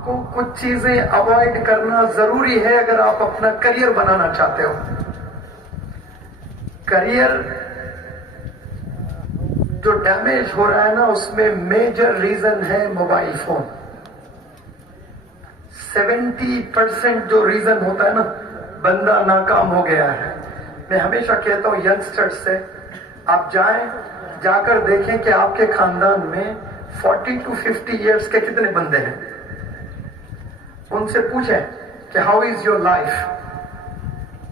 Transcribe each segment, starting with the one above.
आपको कुछ चीजें अवॉइड करना जरूरी है अगर आप अपना करियर बनाना चाहते हो। करियर जो डैमेज हो रहा है ना, उसमें मेजर रीजन है मोबाइल फोन। 70% जो रीजन होता है ना, बंदा नाकाम हो गया है। मैं हमेशा कहता हूं यंगस्टर्स से, आप जाकर देखें कि आपके खानदान में 40 to 50 इयर्स के कितने बंदे हैं। उनसे पूछें कि हाउ इज योर लाइफ।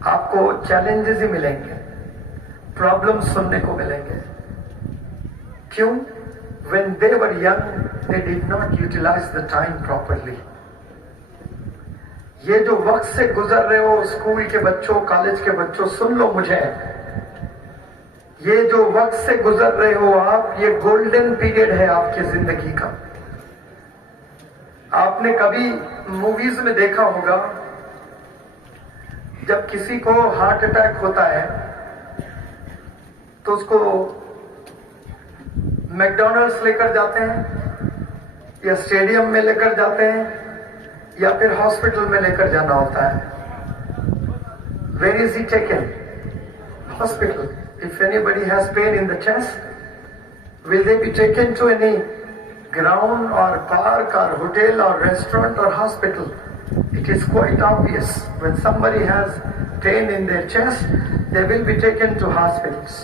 आपको चैलेंजेस ही मिलेंगे, प्रॉब्लम्स सुनने को मिलेंगे। क्यों? when they were young they did not utilize the time properly। ये जो वक्त से गुजर रहे हो, स्कूल के बच्चों, कॉलेज के बच्चों, सुन लो मुझे, ये जो वक्त से गुजर रहे हो आप, ये गोल्डन पीरियड है आपकी जिंदगी का। आपने कभी मूवीज में देखा होगा, जब किसी को हार्ट अटैक होता है तो उसको मैकडॉनल्ड्स लेकर जाते हैं या स्टेडियम में लेकर जाते हैं या फिर हॉस्पिटल में लेकर जाना होता है। Where is he taken? Hospital. If anybody has pain in the chest, will they be taken to any ground or park or hotel or restaurant or hospital? It is quite obvious. When somebody has pain in their chest, they will be taken to hospitals.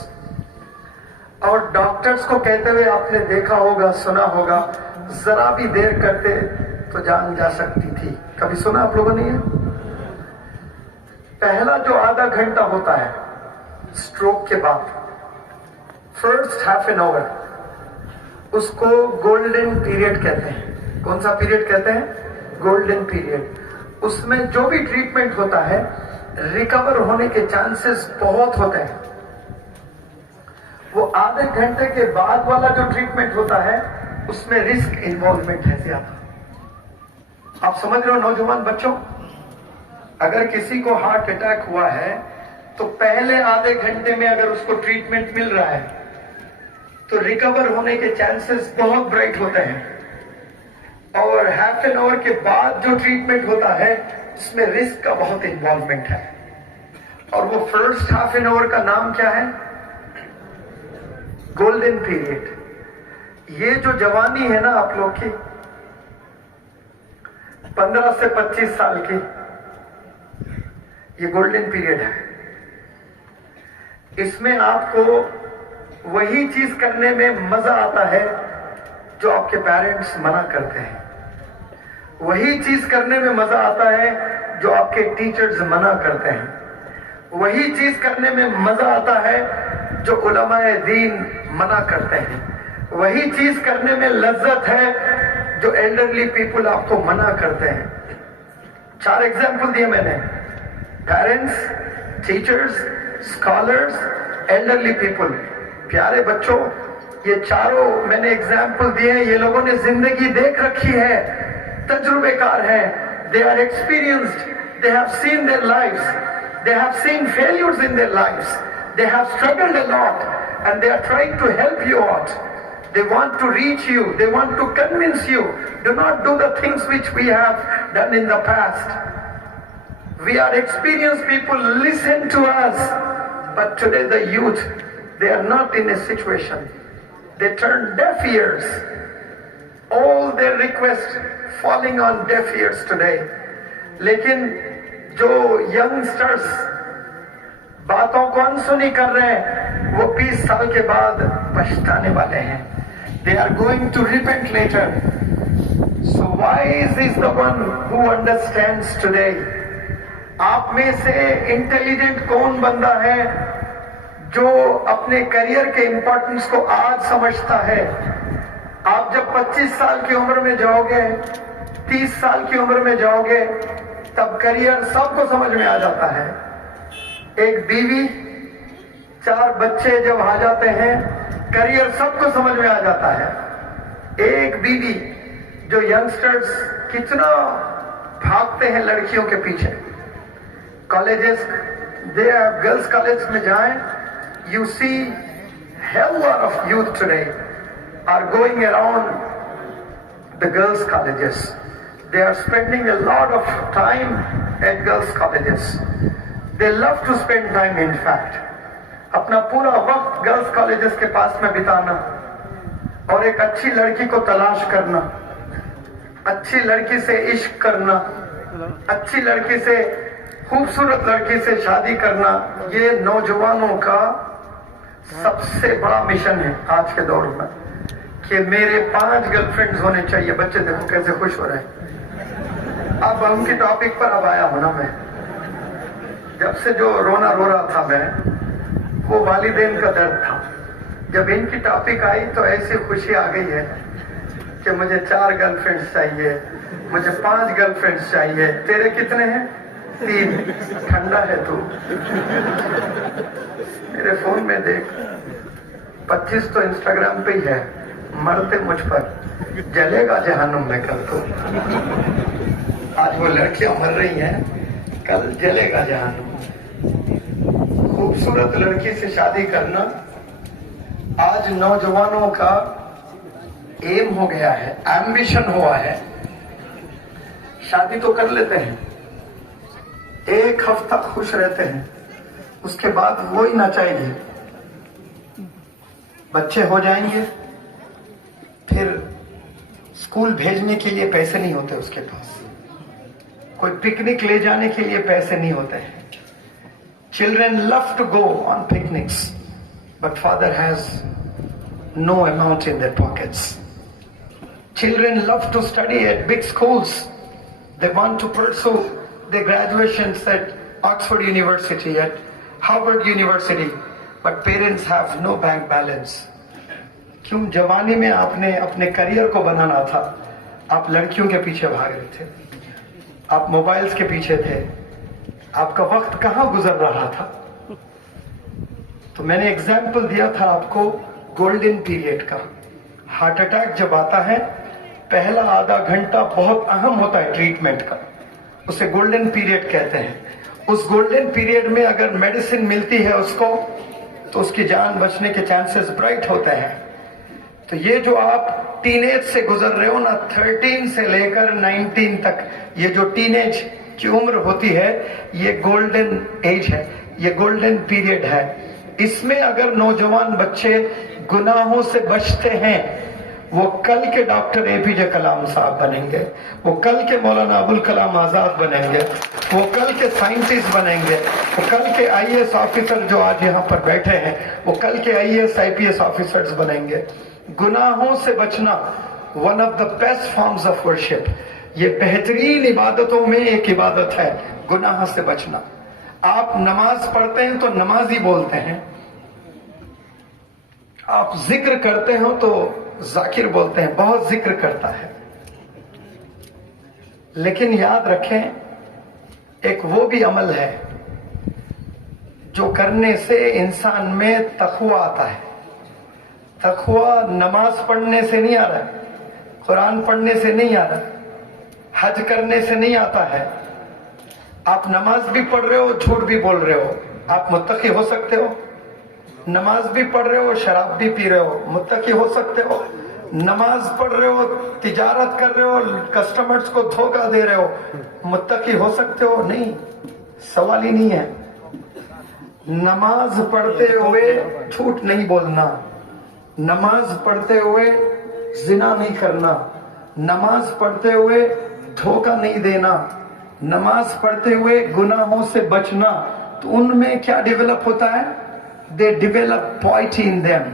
और doctors को कहते हुए आपने देखा होगा, सुना होगा, जरा भी देर करते तो जान जा सकती थी। कभी सुना आप लोगों ने ये? पहला जो आधा घंटा होता है स्ट्रोक के बाद, फर्स्ट हाफ एन आवर, उसको गोल्डन पीरियड कहते हैं। कौन सा पीरियड कहते हैं? Golden period. उसमें जो भी ट्रीटमेंट होता है, रिकवर होने के चांसेस बहुत होते हैं। वो आधे घंटे के बाद वाला जो ट्रीटमेंट होता है, उसमें रिस्क इन्वॉल्वमेंट है ज्यादा। आप समझ रहे हो नौजवान बच्चों? अगर किसी को हार्ट अटैक हुआ है तो पहले आधे घंटे में अगर उसको ट्रीटमेंट मिल रहा है तो रिकवर होने के चांसेस बहुत ब्राइट होते हैं। और हाफ एन आवर के बाद जो ट्रीटमेंट होता है, उसमें रिस्क का बहुत इन्वॉल्वमेंट है। और वो फर्स्ट हाफ एन आवर का नाम क्या है? Golden period. ये जो जवानी है ना आप लोग की, 15 से 25 साल की, ये गोल्डन पीरियड है। इसमें आपको वही चीज करने में मजा आता है जो आपके पेरेंट्स मना करते हैं। वही चीज करने में मजा आता है जो आपके टीचर्स मना करते हैं। वही चीज करने में मजा आता है जो उलमाए दीन मना करते हैं। वही चीज करने में लज्जत है जो एल्डरली पीपल आपको मना करते हैं। 4 एग्जाम्पल दिए मैंने, parents, teachers, scholars, elderly people. प्यारे बच्चों, ये चारों मैंने एग्जाम्पल दिए हैं, ये लोगों ने जिंदगी देख रखी है, तजुर्बेकार हैं, they are experienced, they have seen their lives, they have seen failures in their lives, they have struggled a lot and they are trying to help you out. They want to reach you, they want to convince you, do not do the things which we have done in the past. We are experienced people, listen to us. But today the youth, they are not in a situation. They turn deaf ears. All their requests falling on deaf ears today. लेकिन जो youngsters बातों को अनसुनी कर रहे हैं, वो 20 साल के बाद पछताने वाले हैं। They are going to repent later. So wise is the one who understands today. आप में से इंटेलिजेंट कौन बंदा है जो अपने करियर के इंपॉर्टेंस को आज समझता है? आप जब 25 साल की उम्र में जाओगे, 30 साल की उम्र में जाओगे, तब करियर सबको समझ में आ जाता है। एक बीवी, 4 बच्चे जब आ जाते हैं, करियर सबको समझ में आ जाता है। एक बीवी, जो यंगस्टर्स कितना भागते हैं लड़कियों के पीछे, कॉलेजेस, गर्ल्स कॉलेज में जाएं, you see hell lot of youth today are going around the girls colleges. they are spending a lot of time at girls' colleges. They love to spend time, in fact. अपना पूरा वक्त girls colleges के पास में बिताना और एक अच्छी लड़की को तलाश करना, अच्छी लड़की से इश्क करना, अच्छी लड़की से, खूबसूरत लड़की से शादी करना, ये नौजवानों का सबसे बड़ा मिशन है आज के दौर में कि मेरे 5 गर्लफ्रेंड्स होने चाहिए। बच्चे देखो कैसे खुश हो रहे हैं। अब उनकी टॉपिक पर अब आया हूं ना मैं। जब से जो रोना रो रहा था मैं, वो वालिदैन का दर्द था। जब इनकी टॉपिक आई तो ऐसी खुशी आ गई है कि मुझे 4 गर्लफ्रेंड्स चाहिए, मुझे 5 गर्लफ्रेंड्स चाहिए। तेरे कितने हैं? 3। ठंडा है तू। मेरे फोन में देख, 25 तो इंस्टाग्राम पे ही है। मरते मुझ पर, जलेगा जहन्नुम में कल तो। आज वो लड़कियां मर रही हैं, कल जलेगा जहन्नुम। खूबसूरत लड़की से शादी करना आज नौजवानों का एम हो गया है, एम्बिशन हुआ है। शादी तो कर लेते हैं, 1 हफ्ता खुश रहते हैं, उसके बाद वो ही ना चाहिए। बच्चे हो जाएंगे, फिर स्कूल भेजने के लिए पैसे नहीं होते उसके पास, कोई पिकनिक ले जाने के लिए पैसे नहीं होते हैं। Children love to go on picnics, but father has no amount in their pockets. Children love to study at big schools. They want to pursue their graduations at Oxford University, at Harvard University, but parents have no bank balance. क्यों? जवानी में आपने अपने career को बनाना था, आप लड़कियों के पीछे भाग रहे थे, आप मोबाइल्स के पीछे थे, आपका वक्त कहां गुजर रहा था? तो मैंने एग्जाम्पल दिया था आपको गोल्डन पीरियड का। हार्ट अटैक जब आता है, पहला आधा घंटा बहुत अहम होता है ट्रीटमेंट का, उसे गोल्डन पीरियड कहते हैं। उस गोल्डन पीरियड में अगर मेडिसिन मिलती है उसको, तो उसकी जान बचने के चांसेस ब्राइट होते हैं। तो ये जो आप टीनेज से गुजर रहे हो ना, 13 से लेकर 19 तक, ये जो टीनेज की उम्र होती है, ये गोल्डन एज है, ये गोल्डन पीरियड है। इसमें अगर नौजवान बच्चे गुनाहों से बचते हैं, वो कल के डॉक्टर एपीजे कलाम साहब बनेंगे, वो कल के मौलाना अबुल कलाम आजाद बनेंगे, वो कल के साइंटिस्ट बनेंगे, वो कल के आईएएस ऑफिसर जो आज यहाँ पर बैठे हैं, वो कल के आईएएस आईपीएस ऑफिसर्स बनेंगे। गुनाहों से बचना one of the best forms of worship, ये बेहतरीन इबादतों में एक इबादत है, गुनाह से बचना। आप नमाज पढ़ते हैं तो नमाजी बोलते हैं, आप जिक्र करते हो तो जाकिर बोलते हैं, बहुत जिक्र करता है। लेकिन याद रखें, एक वो भी अमल है जो करने से इंसान में तकवा आता है। तकवा नमाज पढ़ने से नहीं आ रहा है, कुरान पढ़ने से नहीं आ रहा है, हज करने से नहीं आता है। आप नमाज भी पढ़ रहे हो, झूठ भी बोल रहे हो, आप मुत्तकी हो सकते हो। नमाज भी पढ़ रहे हो, शराब भी पी रहे हो, मुत्तकी हो सकते हो। नमाज पढ़ रहे हो, तिजारत कर रहे हो, कस्टमर्स को धोखा दे रहे हो, मुत्तकी हो सकते हो? नहीं, सवाल ही नहीं है। नमाज पढ़ते हुए झूठ नहीं बोलना, नमाज पढ़ते हुए जिना नहीं करना, नमाज पढ़ते हुए धोखा नहीं देना, नमाज पढ़ते हुए गुनाहों से बचना, तो उनमें क्या डेवलप होता है? They develop piety in them,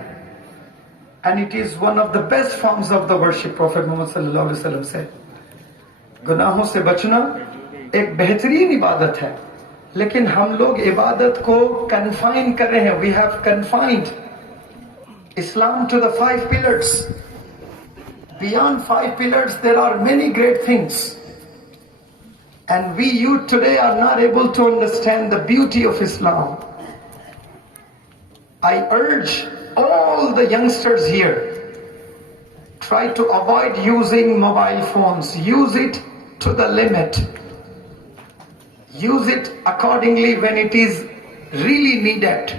and it is one of the best forms of the worship. Prophet Muhammad sallallahu alaihi wasallam said, गुनाहों से बचना एक बेहतरीन इबादत है, लेकिन हम लोग इबादत को कन्फाइन कर रहे हैं। We have confined Islam to the 5 pillars. Beyond 5 pillars, there are many great things. And we youth today are not able to understand the beauty of Islam. I urge all the youngsters here, try to avoid using mobile phones. Use it to the limit. Use it accordingly when it is really needed.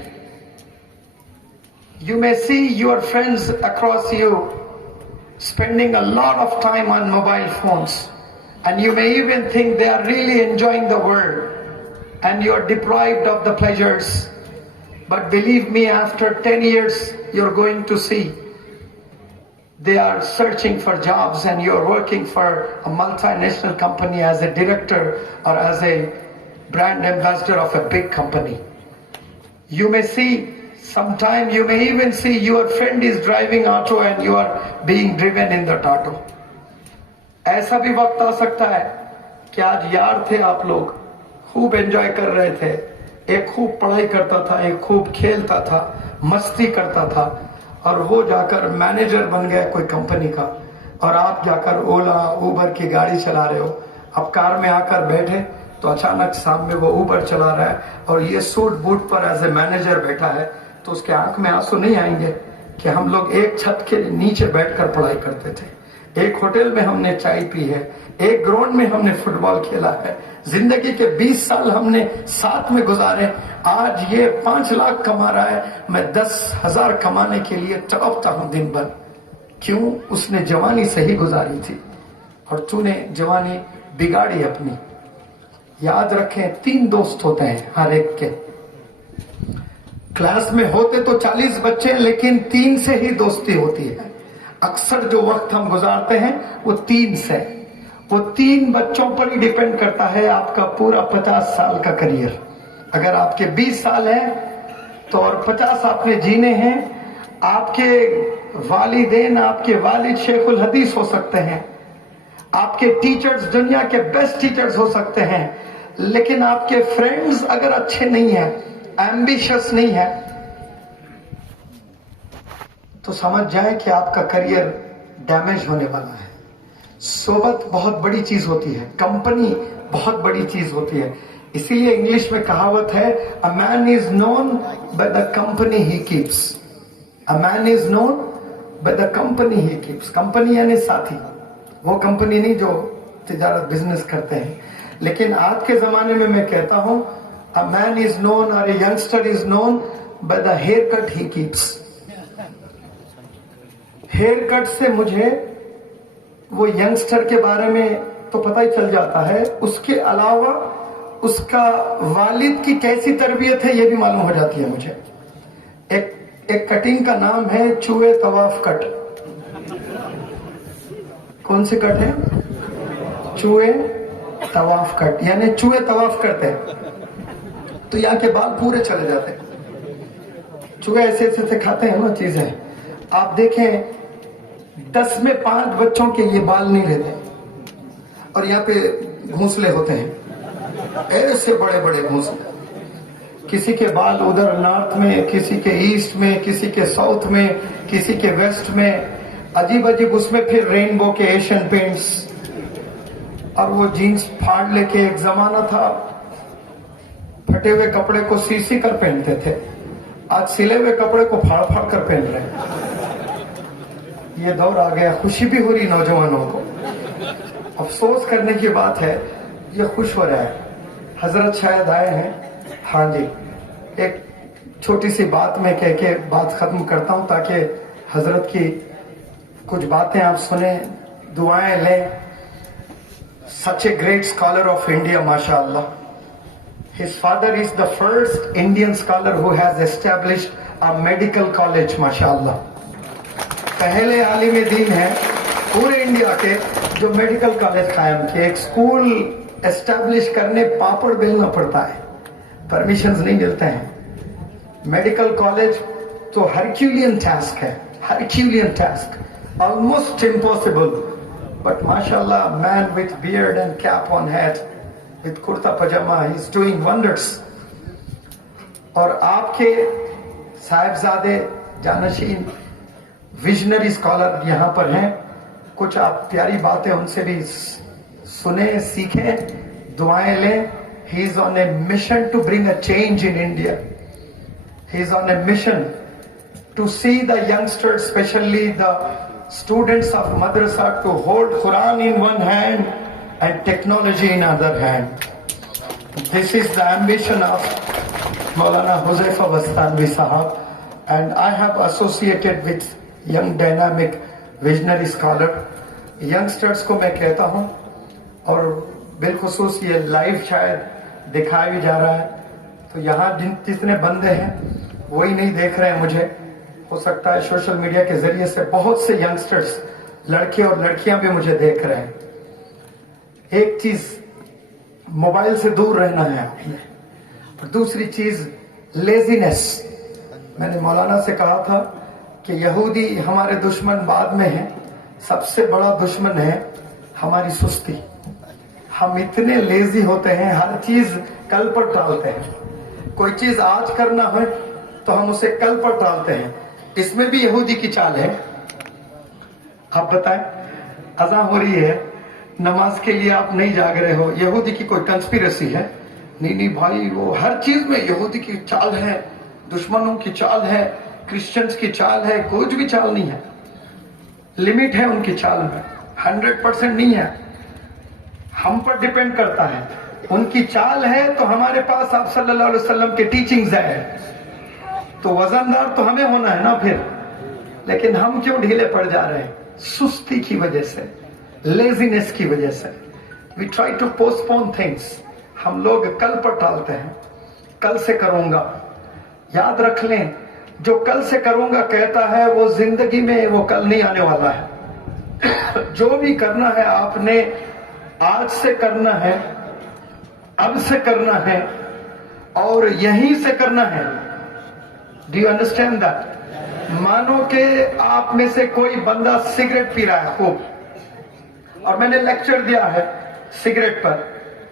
You may see your friends across you spending a lot of time on mobile phones. and you may even think they are really enjoying the world and you are deprived of the pleasures. But believe me, after 10 years, you're going to see they are searching for jobs and you're working for a multinational company as a director or as a brand ambassador of a big company. You may see, sometime you may even see your friend is driving auto and you are being driven in that auto. ऐसा भी वक्त आ सकता है कि आज यार थे आप लोग, खूब एंजॉय कर रहे थे, एक खूब पढ़ाई करता था, एक खूब खेलता था, मस्ती करता था, और वो जाकर मैनेजर बन गया कोई कंपनी का, और आप जाकर ओला उबर की गाड़ी चला रहे हो. अब कार में आकर बैठे तो अचानक सामने वो उबर चला रहा है और ये सूट बूट पर एज ए मैनेजर बैठा है, तो उसके आंख में आंसू नहीं आएंगे कि हम लोग एक छत के नीचे बैठकर पढ़ाई करते थे, एक होटल में हमने चाय पी है, एक ग्राउंड में हमने फुटबॉल खेला है, जिंदगी के 20 साल हमने साथ में गुजारे. आज ये 5 लाख कमा रहा है, मैं 10,000 कमाने के लिए तड़पता हूं दिन भर. क्यों? उसने जवानी सही गुजारी थी और तूने जवानी बिगाड़ी अपनी. याद रखें, 3 दोस्त होते हैं हर एक के. क्लास में होते तो 40 बच्चे, लेकिन 3 से ही दोस्ती होती है. अक्सर जो वक्त हम गुजारते हैं वो 3 से, वो 3 बच्चों पर ही डिपेंड करता है आपका पूरा 50 साल का करियर. अगर आपके 20 साल है तो और 50 आपने जीने हैं. आपके वालिदैन, आपके वालिद शेखुल हदीस हो सकते हैं, आपके टीचर्स दुनिया के बेस्ट टीचर्स हो सकते हैं, लेकिन आपके फ्रेंड्स अगर अच्छे नहीं हैं, एम्बिशियस नहीं है, तो समझ जाए कि आपका करियर डैमेज होने वाला है. सोबत बहुत बड़ी चीज होती है, कंपनी बहुत बड़ी चीज होती है. इसीलिए इंग्लिश में कहावत है, a man is known by the company he keeps. A man is known by the company he keeps. Company यानी साथी, वो कंपनी नहीं जो तिजारत बिजनेस करते हैं. लेकिन आज के जमाने में मैं कहता हूं, अ मैन इज नोन और a youngster is known by the haircut he keeps. Haircut से मुझे वो यंगस्टर के बारे में तो पता ही चल जाता है, उसके अलावा उसका वालिद की कैसी तरबियत है ये भी मालूम हो जाती है मुझे. एक कटिंग का नाम है चूहे तवाफ कट. कौन से कट है? चूहे तवाफ कट, यानी चूहे तवाफ करते हैं तो यहाँ के बाल पूरे चले जाते हैं. चूहे ऐसे ऐसे से खाते हैं ना चीजें. आप देखें 10 में 5 बच्चों के ये बाल नहीं रहते और यहाँ पे घोंसले होते हैं, ऐसे बड़े बड़े घोंसले. किसी के बाल उधर नॉर्थ में, किसी के ईस्ट में, किसी के साउथ में, किसी के वेस्ट में, अजीब अजीब. उसमें फिर रेनबो के एशियन पेंट्स, और वो जीन्स फाड़ लेके. एक जमाना था फटे हुए कपड़े को सी कर पहनते थे, आज सिले हुए कपड़े को फाड़ फाड़ कर पहन रहे हैं. ये दौर आ गया. खुशी भी हो रही नौजवानों को, अफसोस करने की बात है, ये खुश हो रहा है. हजरत शायद आए हैं. हाँ जी, एक छोटी सी बात मैं कह के बात खत्म करता हूं ताकि हजरत की कुछ बातें आप सुने, दुआएं लें. Such a great scholar of India, माशाअल्लाह. His father is the first Indian scholar who has established a medical college, माशाअल्लाह. पहले आलिम दीन है पूरे इंडिया के जो मेडिकल कॉलेज कायम किए. एक स्कूल एस्टैब्लिश करने पापड़ बेलना पड़ता है, परमिशंस नहीं मिलते हैं. मेडिकल कॉलेज तो हरक्यूलियन टास्क है, herculean task, almost impossible. But माशाल्लाह, man with beard and cap on head, with kurta pajama, he is doing wonders. और आपके साहिबजादे जानशीन विजनरी स्कॉलर यहाँ पर हैं. कुछ आप प्यारी बातें उनसे भी सुने, सीखें, दुआएं लें. He is on a mission to bring a change in India. He is on a mission to see the youngsters, especially the students of madrasa, to hold Quran in one hand and technology in other hand. This is the ambition of Maulana Huzaifa Bastanvi Sahab, and I have associated with young dynamic visionary scholar. Youngsters को मैं कहता हूँ, اور بالخصوص یہ live شاید دکھایا بھی جا رہا ہے، تو یہاں جتنے بندے ہیں وہی نہیں دیکھ رہے ہیں مجھے، ہو سکتا ہے سوشل میڈیا کے ذریعے سے بہت سے ینگسٹرز، لڑکے اور لڑکیاں بھی مجھے دیکھ رہے ہیں۔ ایک چیز موبائل سے دور رہنا ہے آپ نے، اور دوسری چیز لیزینس۔ میں نے مولانا سے کہا تھا کہ یہودی ہمارے دشمن بعد میں ہیں، سب سے بڑا دشمن ہے ہماری سستی۔ ہم اتنے لیزی ہوتے ہیں، ہر چیز کل پر ٹالتے ہیں۔ کوئی چیز آج کرنا ہے تو ہم اسے کل پر ٹالتے ہیں۔ اس میں بھی یہودی کی چال ہے۔ آپ بتائیں، اذان ہو رہی ہے، نماز کے لیے آپ نہیں جاگ رہے ہو، یہودی کی کوئی کنسپیرسی ہے؟ نہیں بھائی، وہ ہر چیز میں یہودی کی چال ہے، دشمنوں کی چال ہے، کرسچنز کی چال ہے۔ کچھ بھی چال نہیں ہے، لمٹ ہے ان کی چال میں، 100% نہیں ہے، ہم پر ڈیپینڈ کرتا ہے۔ ان کی چال ہے تو ہمارے پاس آپ صلی اللہ علیہ وسلم کے ٹیچنگز ہے، تو وزندار تو ہمیں ہونا ہے نا پھر۔ لیکن ہم کیوں ڈھیلے پڑ جا رہے ہیں؟ سستی کی وجہ سے، لیزینس کی وجہ سے۔ We try to postpone things۔ ہم لوگ کل پر ٹالتے ہیں، کل سے کروں گا۔ یاد رکھ لیں، جو کل سے کروں گا کہتا ہے وہ زندگی میں وہ کل نہیں آنے والا ہے۔ جو بھی کرنا ہے آپ نے آج سے کرنا ہے، اب سے کرنا ہے، اور یہیں سے کرنا ہے۔ Do you understand that؟ مانو کہ آپ میں سے کوئی بندہ سگریٹ پی رہا ہے خوب، اور میں نے لیکچر دیا ہے سگریٹ پر،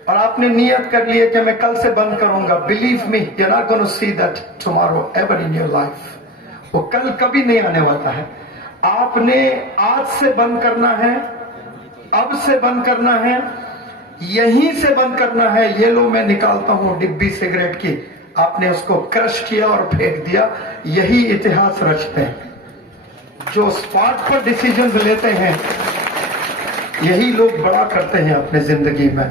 اور آپ نے نیت کر لی ہے کہ میں کل سے بند کروں گا۔ Believe me, you're not going to see that tomorrow ever in your life۔ وہ کل کبھی نہیں آنے والا ہے۔ آپ نے آج سے بند کرنا ہے، اب سے بند کرنا ہے، یہیں سے بند کرنا ہے۔ یہ لو میں نکالتا ہوں ڈبی سگریٹ کی، آپ نے اس کو کرش کیا اور پھینک دیا۔ یہی اتہاس رچتے ہیں، جو اسپاٹ پر ڈیسیجنز لیتے ہیں، یہی لوگ بڑا کرتے ہیں اپنے زندگی میں۔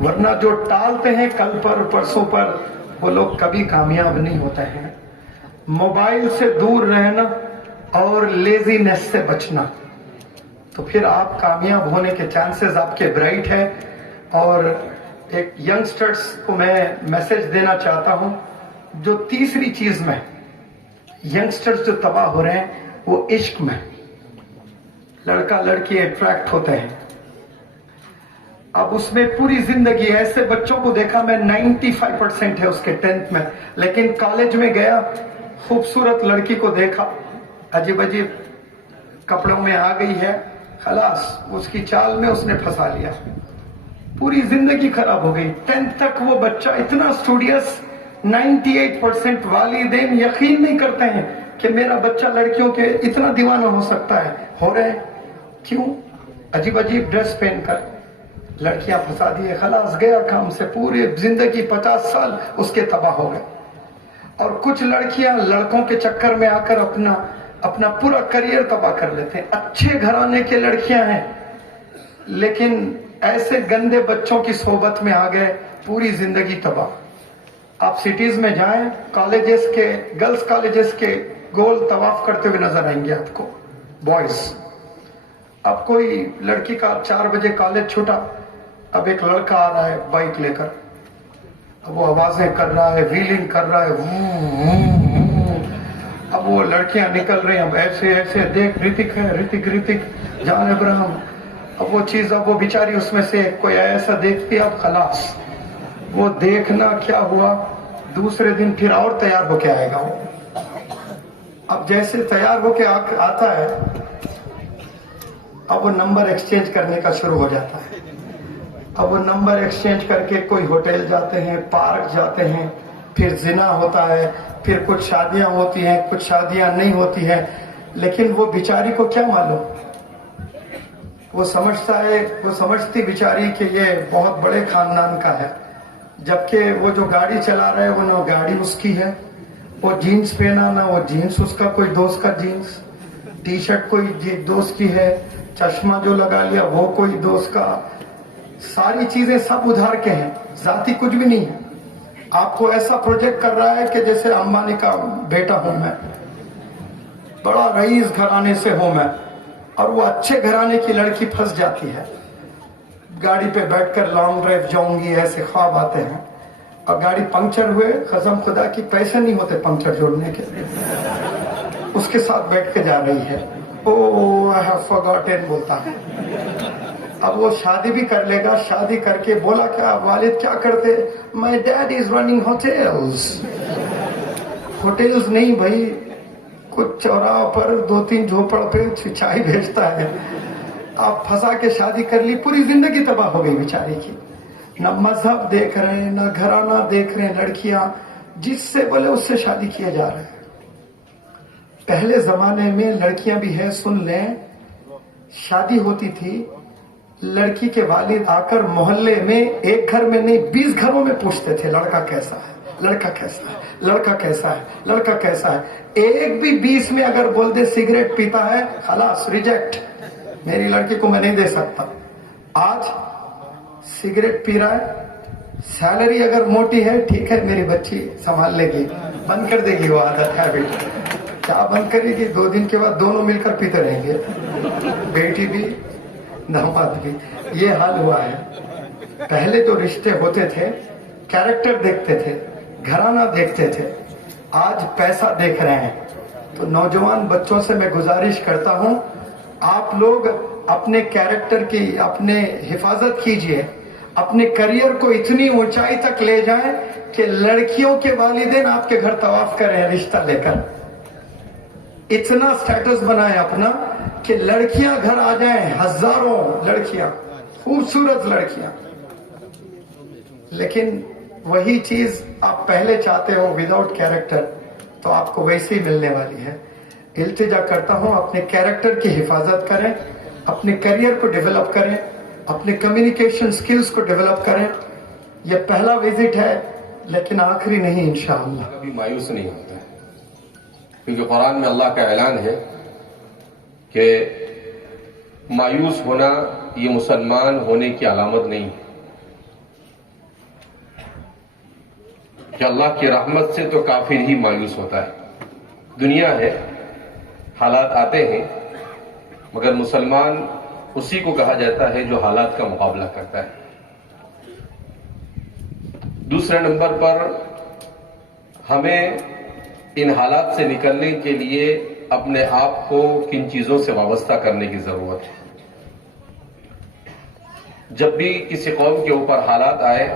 ورنہ جو ٹالتے ہیں کل پر پرسوں پر، وہ لوگ کبھی کامیاب نہیں ہوتے ہیں۔ موبائل سے دور رہنا اور لیزینس سے بچنا، تو پھر آپ کامیاب ہونے کے چانسز آپ کے برائٹ ہیں۔ اور ایک ینگسٹرز کو میں میسج دینا چاہتا ہوں، جو تیسری چیز میں ینگسٹرز جو تباہ ہو رہے ہیں وہ عشق میں، لڑکا لڑکی اٹریکٹ ہوتے ہیں۔ اب اس میں پوری زندگی، ایسے بچوں کو دیکھا میں 95% ہے اس کے 10th میں، لیکن کالج میں گیا، خوبصورت لڑکی کو دیکھا، عجیب عجیب کپڑوں میں آ گئی ہے، خلاص اس کی چال میں اس نے پھنسا لیا، پوری زندگی خراب ہو گئی۔ 10th تک وہ بچہ اتنا اسٹوڈیس، 98% والدین یقین نہیں کرتے ہیں کہ میرا بچہ لڑکیوں کے اتنا دیوانہ ہو سکتا ہے۔ ہو رہے کیوں؟ عجیب عجیب ڈریس پہن کر لڑکیاں پھنسا دیے، خلاص گیا کام سے، پوری زندگی 50 سال اس کے تباہ ہو گئے۔ اور کچھ لڑکیاں لڑکوں کے چکر میں آ کر اپنا پورا کریئر تباہ کر لیتے ہیں۔ اچھے گھرانے کے لڑکیاں ہیں، لیکن ایسے گندے بچوں کی صحبت میں آ گئے، پوری زندگی تباہ۔ آپ سٹیز میں جائیں، کالجز کے، گرلز کالجز کے گول طواف کرتے ہوئے نظر آئیں گے آپ کو بوائز۔ اب کوئی لڑکی کا 4 بجے کالج چھوٹا، اب ایک لڑکا آ رہا ہے بائک لے کر، اب وہ آوازیں کر رہا ہے، ویلنگ کر رہا ہے، اب وہ لڑکیاں نکل رہی ہیں، اب ایسے ایسے دیکھ، رتک ہے، رتک جان ابراہم، اب وہ چیز، اب وہ بیچاری اس میں سے کوئی ایسا دیکھتی، اب خلاص وہ دیکھنا کیا ہوا، دوسرے دن پھر اور تیار ہو کے آئے گا وہ۔ اب جیسے تیار ہو کے آتا ہے، اب وہ نمبر ایکسچینج کرنے کا شروع ہو جاتا ہے۔ اب وہ نمبر ایکسچینج کر کے کوئی ہوٹل جاتے ہیں، پارک جاتے ہیں، پھر زنا ہوتا ہے، پھر کچھ شادیاں ہوتی ہیں، کچھ شادیاں نہیں ہوتی ہیں۔ لیکن وہ بیچاری کو کیا معلوم، وہ سمجھتی بیچاری کہ یہ بہت بڑے خاندان کا ہے، جبکہ وہ جو گاڑی چلا رہا ہے وہ نہ گاڑی اس کی ہے، وہ جینس پہنا نہ وہ جینس اس کا کوئی دوست کا جینس، ٹی شرٹ کوئی دوست کی ہے، چشمہ جو لگا لیا وہ کوئی دوست کا، ساری چیزیں سب ادھار کے ہیں، ذاتی کچھ بھی نہیں ہے۔ آپ کو ایسا پروجیکٹ کر رہا ہے کہ جیسے امبانی کا بیٹا ہوں میں، بڑا رئیس گھرانے سے ہوں میں، اور وہ اچھے گھرانے کی لڑکی پھنس جاتی ہے، गाड़ी पे बैठकर लॉन्ग ड्राइव जाऊंगी, ऐसे ख्वाब आते हैं। और गाड़ी पंक्चर हुए, कसम खुदा की पैसे नहीं होते पंक्चर जोड़ने के लिए, उसके साथ बैठ के जा रही है। ओह आई हैव फॉरगॉटन बोलता है। अब वो शादी भी कर लेगा, शादी करके बोला क्या वालिद क्या करते, my dad is running hotels. Hotels नहीं भाई, कुछ चौराहा पर 2-3 झोपड़ पे चाय भेजता है। आप फंसा के शादी कर ली, पूरी जिंदगी तबाह हो गई बेचारी की। ना मजहब देख रहे हैं, ना घराना देख रहे हैं, लड़कियां जिससे बोले उससे शादी किया जा रहा है। पहले जमाने में लड़कियां भी है, सुन लें, शादी होती थी, लड़की के वालिद आकर मोहल्ले में एक घर में नहीं 20 घरों में पूछते थे लड़का कैसा है, लड़का कैसा है, लड़का कैसा है, लड़का कैसा है। एक भी 20 में अगर बोल दे सिगरेट पीता है, खलास रिजेक्ट, मेरी लड़की को मैं नहीं दे सकता। आज सिगरेट पी रहा है, सैलरी अगर मोटी है ठीक है, मेरी बच्ची संभाल लेगी, बंद कर देगी वो आदत, हैबिट। क्या बंद करेगी? 2 दिन के बाद दोनों मिलकर पीते रहेंगे, बेटी भी दामाद भी। ये हाल हुआ है। पहले जो रिश्ते होते थे कैरेक्टर देखते थे, घराना देखते थे, आज पैसा देख रहे हैं। तो नौजवान बच्चों से मैं गुजारिश करता हूं, आप लोग अपने कैरेक्टर की अपने हिफाजत कीजिए, अपने करियर को इतनी ऊंचाई तक ले जाएं कि लड़कियों के वालिदैन आपके घर तवाफ करें रिश्ता लेकर। इतना स्टेटस बनाएं अपना कि लड़कियां घर आ जाएं, हजारों लड़कियां, खूबसूरत लड़कियां। लेकिन वही चीज आप पहले चाहते हो विदाउट कैरेक्टर, तो आपको वैसे ही मिलने वाली है। इल्तिजा करता हूं, अपने कैरेक्टर की हिफाजत करें, अपने करियर को डेवलप करें, अपने कम्युनिकेशन स्किल्स को डेवलप करें। यह पहला विजिट है लेकिन आखिरी नहीं इंशाअल्लाह। कभी मायूस नहीं होता है, क्योंकि कुरान में अल्लाह का ऐलान है कि मायूस होना ये मुसलमान होने की अलामत नहीं है, कि अल्लाह की रहमत से तो काफिर ही मायूस होता है। दुनिया है, हालात आते हैं, मगर मुसलमान उसी को कहा जाता है जो हालात का मुकाबला करता है। दूसरे नंबर पर हमें इन हालात से निकलने के लिए अपने आप को किन चीजों से वाबस्ता करने की जरूरत है। जब भी किसी कौम के ऊपर हालात आए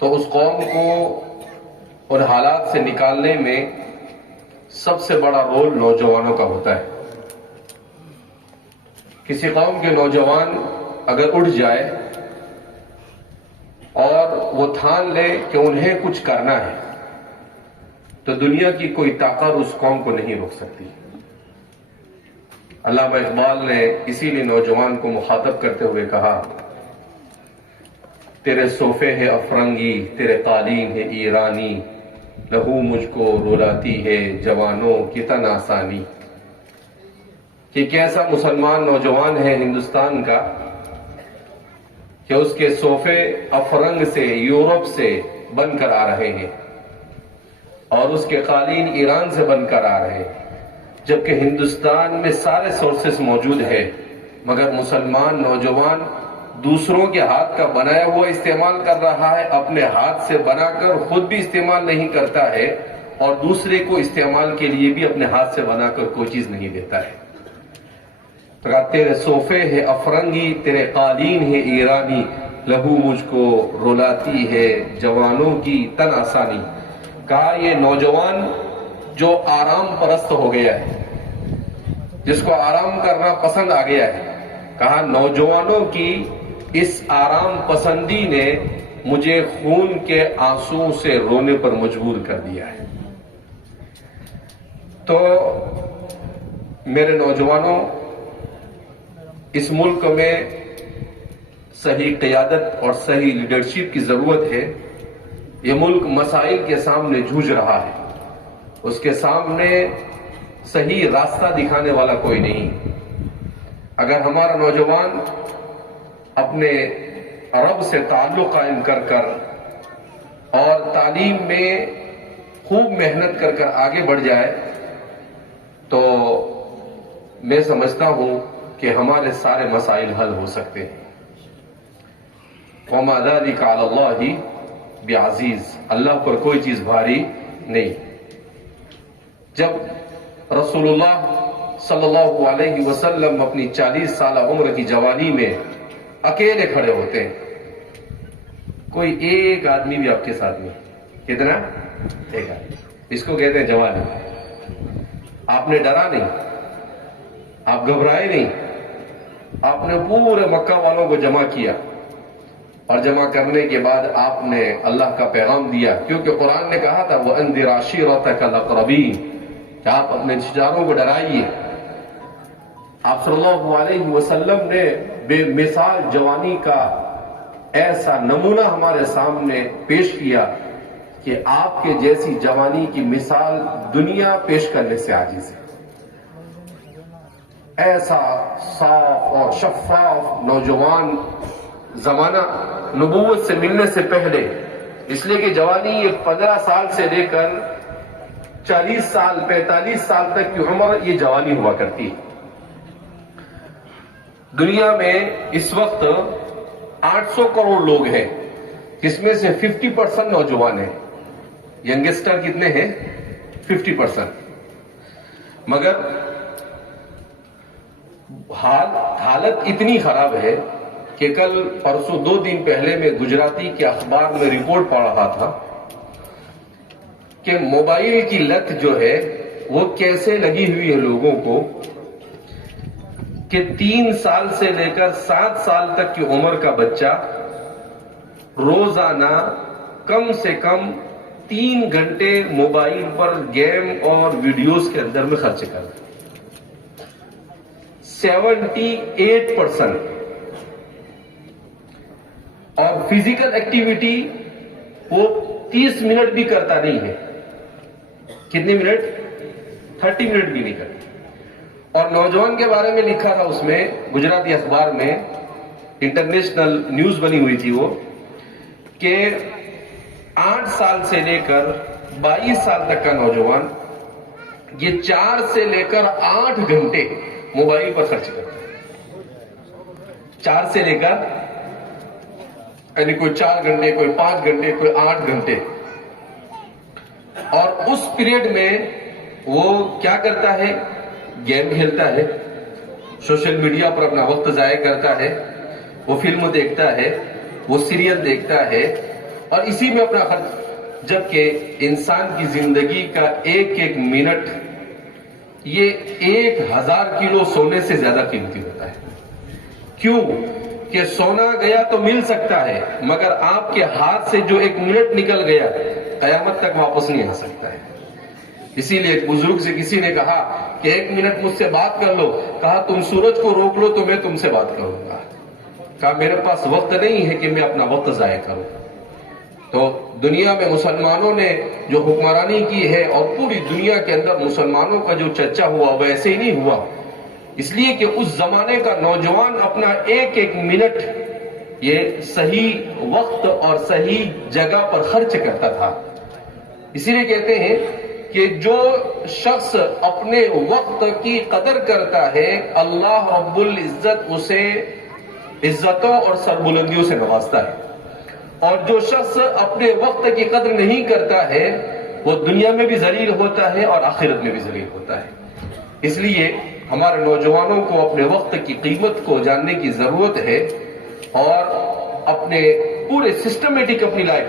तो उस कौम को उन हालात से निकालने में सबसे बड़ा रोल नौजवानों का होता है। किसी कौम के नौजवान अगर उठ जाए और वो ठान ले कि उन्हें कुछ करना है, तो दुनिया की कोई ताकत उस कौम को नहीं रोक सकती। अल्लामा इकबाल ने इसीलिए नौजवान को मुखातब करते हुए कहा, तेरे सोफे है अफरंगी, तेरे कालीन है ईरानी, लहू मुझको रुलाती है जवानों की तन आसानी। कि कैसा मुसलमान नौजवान है हिंदुस्तान का कि उसके सोफे अफरंग से, यूरोप से बनकर आ रहे हैं और उसके कालीन ईरान से बनकर आ रहे हैं, जबकि हिंदुस्तान में सारे सोर्सेस मौजूद है, मगर मुसलमान नौजवान दूसरों के हाथ का बनाया हुआ इस्तेमाल कर रहा है, अपने हाथ से बनाकर खुद भी इस्तेमाल नहीं करता है और दूसरे को इस्तेमाल के लिए भी अपने हाथ से बनाकर कोई चीज नहीं देता है। तो कहा, तेरे सोफे है अफरंगी, तेरे कालीन है ईरानी, लहू मुझको रुलाती है जवानों की तन आसानी। कहा, ये नौजवान जो आराम परस्त हो गया है, जिसको आराम करना पसंद आ गया है, कहा नौजवानों की इस आराम पसंदी ने मुझे खून के आंसुओं से रोने पर मजबूर कर दिया है। तो मेरे नौजवानों, इस मुल्क में सही क़यादत और सही लीडरशिप की जरूरत है। ये मुल्क मसाइल के सामने जूझ रहा है, उसके सामने सही रास्ता दिखाने वाला कोई नहीं। अगर हमारा नौजवान अपने रब से ताल्लुक कायम कर कर और तालीम में खूब मेहनत कर कर आगे बढ़ जाए, तो मैं समझता हूं कि हमारे सारे मसाइल हल हो सकते हैं। وما ذلك علی اللہ بعزیز، اللہ پر کوئی چیز بھاری نہیں۔ جب رسول اللہ صلی اللہ علیہ وسلم اپنی 40 سالہ عمر کی جوانی میں اکیلے کھڑے ہوتے ہیں، کوئی ایک آدمی بھی آپ کے ساتھ نہیں، کتنا؟ ایک آدمی، اس کو کہتے ہیں جوانی۔ آپ نے ڈرا نہیں، آپ گھبرائے نہیں، آپ نے پورے مکہ والوں کو جمع کیا، اور جمع کرنے کے بعد آپ نے اللہ کا پیغام دیا، کیونکہ قرآن نے کہا تھا وَأَنذِرْ عَشِيرَتَكَ الْأَقْرَبِينَ، کہ آپ اپنے رشتہ داروں کو ڈرائیے۔ آپ صلی اللہ علیہ وسلم نے بے مثال جوانی کا ایسا نمونہ ہمارے سامنے پیش کیا کہ آپ کے جیسی جوانی کی مثال دنیا پیش کرنے سے عاجز ہے۔ ایسا صاف اور شفاف نوجوان زمانہ نبوت سے ملنے سے پہلے، اس لیے کہ جوانی یہ 15 سال سے لے کر 40 سال 45 سال تک کی عمر یہ جوانی ہوا کرتی ہے۔ دنیا میں اس وقت 800 کروڑ لوگ ہیں، جس میں سے 50% نوجوان ہیں۔ ینگسٹر کتنے ہیں؟ 50%۔ مگر حالت اتنی خراب ہے کہ کل پرسوں 2 دن پہلے میں گجراتی کے اخبار میں رپورٹ پڑھ رہا تھا کہ موبائل کی لت جو ہے وہ کیسے لگی ہوئی ہے لوگوں کو، کہ 3 سال سے لے کر 7 سال تک کی عمر کا بچہ روزانہ کم سے کم 3 گھنٹے موبائل پر گیم اور ویڈیوز کے اندر میں خرچ کر رہا ہے۔ 78%۔ اور فزیکل ایکٹیویٹی وہ 30 منٹ بھی کرتا نہیں ہے۔ کتنے منٹ؟ 30 منٹ بھی نہیں کرتا۔ اور نوجوان کے بارے میں لکھا تھا اس میں، گجراتی اخبار میں انٹرنیشنل نیوز بنی ہوئی تھی وہ، کہ 8 سال سے لے کر 22 سال تک کا نوجوان یہ 4 سے لے کر 8 گھنٹے موبائل پر خرچ کرتا ہے۔ 4 سے لے کر، یعنی کوئی 4 گھنٹے، کوئی 5 گھنٹے، کوئی 8 گھنٹے۔ اور اس پیریڈ میں وہ کیا کرتا ہے؟ گیم کھیلتا ہے، سوشل میڈیا پر اپنا وقت ضائع کرتا ہے، وہ فلم دیکھتا ہے، وہ سیریل دیکھتا ہے، اور اسی میں اپنا خرچ، جبکہ انسان کی زندگی کا ایک ایک منٹ یہ 1000 کلو سونے سے زیادہ قیمتی ہوتا ہے۔ کیوں؟ کہ سونا گیا تو مل سکتا ہے، مگر آپ کے ہاتھ سے جو 1 منٹ نکل گیا قیامت تک واپس نہیں آ سکتا ہے۔ اسی لیے ایک بزرگ سے کسی نے کہا کہ 1 منٹ مجھ سے بات کر لو، کہا تم سورج کو روک لو تو میں تم سے بات کروں گا۔ کہا میرے پاس وقت نہیں ہے کہ میں اپنا وقت ضائع کروں۔ تو دنیا میں مسلمانوں نے جو حکمرانی کی ہے، اور پوری دنیا کے اندر مسلمانوں کا جو چرچا ہوا وہ ایسے ہی نہیں ہوا، اس لیے کہ اس زمانے کا نوجوان اپنا ایک ایک منٹ یہ صحیح وقت اور صحیح جگہ پر خرچ کرتا تھا۔ اسی لیے کہتے ہیں کہ جو شخص اپنے وقت کی قدر کرتا ہے، اللہ رب العزت اسے عزتوں اور سربلندیوں سے نوازتا ہے، اور جو شخص اپنے وقت کی قدر نہیں کرتا ہے وہ دنیا میں بھی ذلیل ہوتا ہے اور آخرت میں بھی ذلیل ہوتا ہے۔ اس لیے ہمارے نوجوانوں کو اپنے وقت کی قیمت کو جاننے کی ضرورت ہے، اور اپنے پورے سسٹمیٹک اپنی لائف،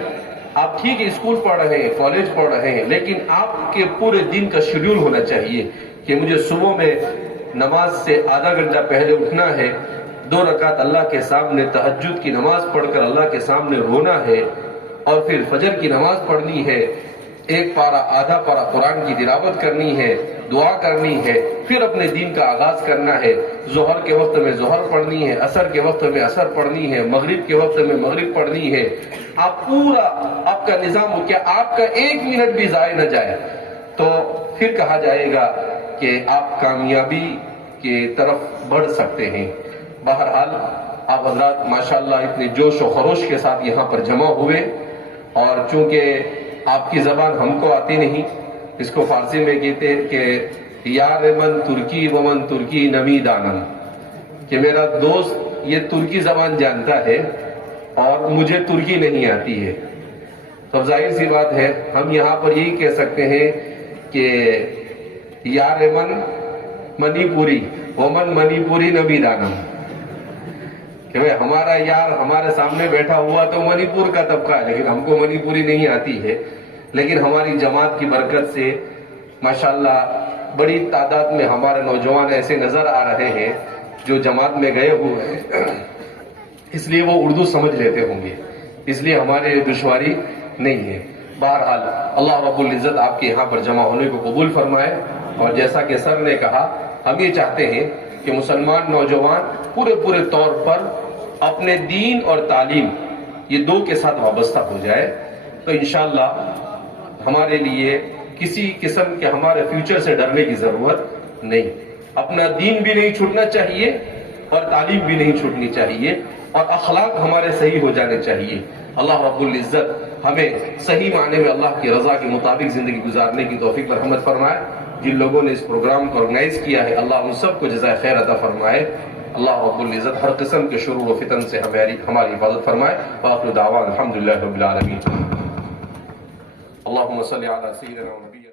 آپ ٹھیک ہے اسکول پڑھ رہے ہیں، کالج پڑھ رہے ہیں، لیکن آپ کے پورے دن کا شیڈول ہونا چاہیے کہ مجھے صبح میں نماز سے آدھا گھنٹہ پہلے اٹھنا ہے، 2 رکعت اللہ کے سامنے تہجد کی نماز پڑھ کر اللہ کے سامنے رونا ہے، اور پھر فجر کی نماز پڑھنی ہے، 1 پارہ آدھا پارہ قرآن کی تلاوت کرنی ہے، دعا کرنی ہے، پھر اپنے دین کا آغاز کرنا ہے۔ ظہر کے وقت میں ظہر پڑھنی ہے، عصر کے وقت میں عصر پڑھنی ہے، مغرب کے وقت میں مغرب پڑھنی ہے۔ آپ پورا آپ کا نظام ہو، کیا آپ کا 1 منٹ بھی ضائع نہ جائے، تو پھر کہا جائے گا کہ آپ کامیابی کی طرف بڑھ سکتے ہیں۔ بہرحال آپ حضرات ماشاءاللہ اتنے جوش و خروش کے ساتھ یہاں پر جمع ہوئے، اور چونکہ آپ کی زبان ہم کو آتی نہیں، اس کو فارسی میں کہتے ہیں کہ یار من ترکی ومن ترکی نمی دانم، کہ میرا دوست یہ ترکی زبان جانتا ہے اور مجھے ترکی نہیں آتی ہے. تو ظاہر سی بات ہے ہم یہاں پر یہی کہہ سکتے ہیں کہ یار من منی پوری ومن منی پوری نبی دانم، کہ بھئی ہمارا یار ہمارے سامنے بیٹھا ہوا تو منی پور کا طبقہ ہے، لیکن ہم کو منی پوری نہیں آتی ہے. لیکن ہماری جماعت کی برکت سے ماشاءاللہ بڑی تعداد میں ہمارے نوجوان ایسے نظر آ رہے ہیں جو جماعت میں گئے ہوئے ہیں، اس لیے وہ اردو سمجھ لیتے ہوں گے، اس لیے ہمارے دشواری نہیں ہے. بہرحال اللہ رب العزت آپ کے یہاں پر جمع ہونے کو قبول فرمائے. اور جیسا کہ سر نے کہا، ہم یہ چاہتے ہیں کہ مسلمان نوجوان پورے طور پر اپنے دین اور تعلیم یہ دو کے ساتھ وابستہ ہو جائے، تو انشاءاللہ ہمارے لیے کسی قسم کے ہمارے فیوچر سے ڈرنے کی ضرورت نہیں. اپنا دین بھی نہیں چھوٹنا چاہیے اور تعلیم بھی نہیں چھوٹنی چاہیے، اور اخلاق ہمارے صحیح ہو جانے چاہیے. اللہ رب العزت ہمیں صحیح معنی میں اللہ کی رضا کے مطابق زندگی گزارنے کی توفیق مرحمت فرمائے. جن لوگوں نے اس پروگرام کو آرگنائز کیا ہے اللہ ان سب کو جزائے خیر عطا فرمائے. اللہ رب العزت ہر قسم کے شرور و فتن سے ہماری حفاظت فرمائے. وآخر دعوانا الحمدللہ رب العالمین. اللہم صلی علی سیدنا و نبی